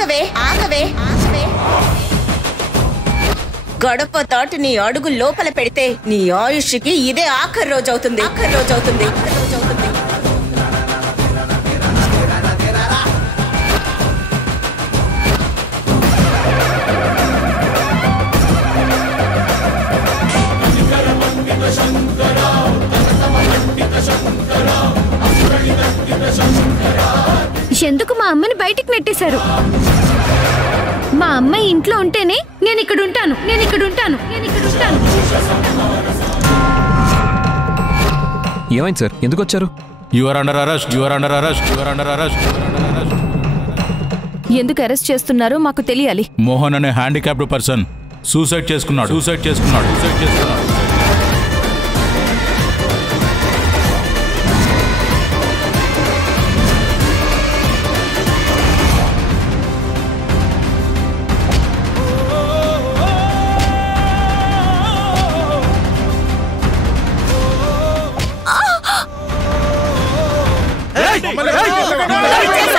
ఆగవే ఆగవే ఆగవే. గడప దాటి నీ అడుగు లోపల పెడితే నీ ఆయుష్కి ఇదే ఆఖరి రోజు అవుతుంది. ఆఖరి రోజు అవుతుంది. ఎందుకు మా అమ్మని బయటికి నెట్టేశారు? మా అమ్మ ఇంట్లో ఉంటేనే నేను ఇక్కడ ఉంటాను. ఏమైంది సార్? ఎందుకు వచ్చారు? Your under arrest. ఎందుకు అరెస్ట్ చేస్తున్నారో మాకు తెలియాలి. మోహన్ అనే హ్యాండిక్యాప్డ్ పర్సన్ సూసైడ్ చేసుకున్నాడు. Hey!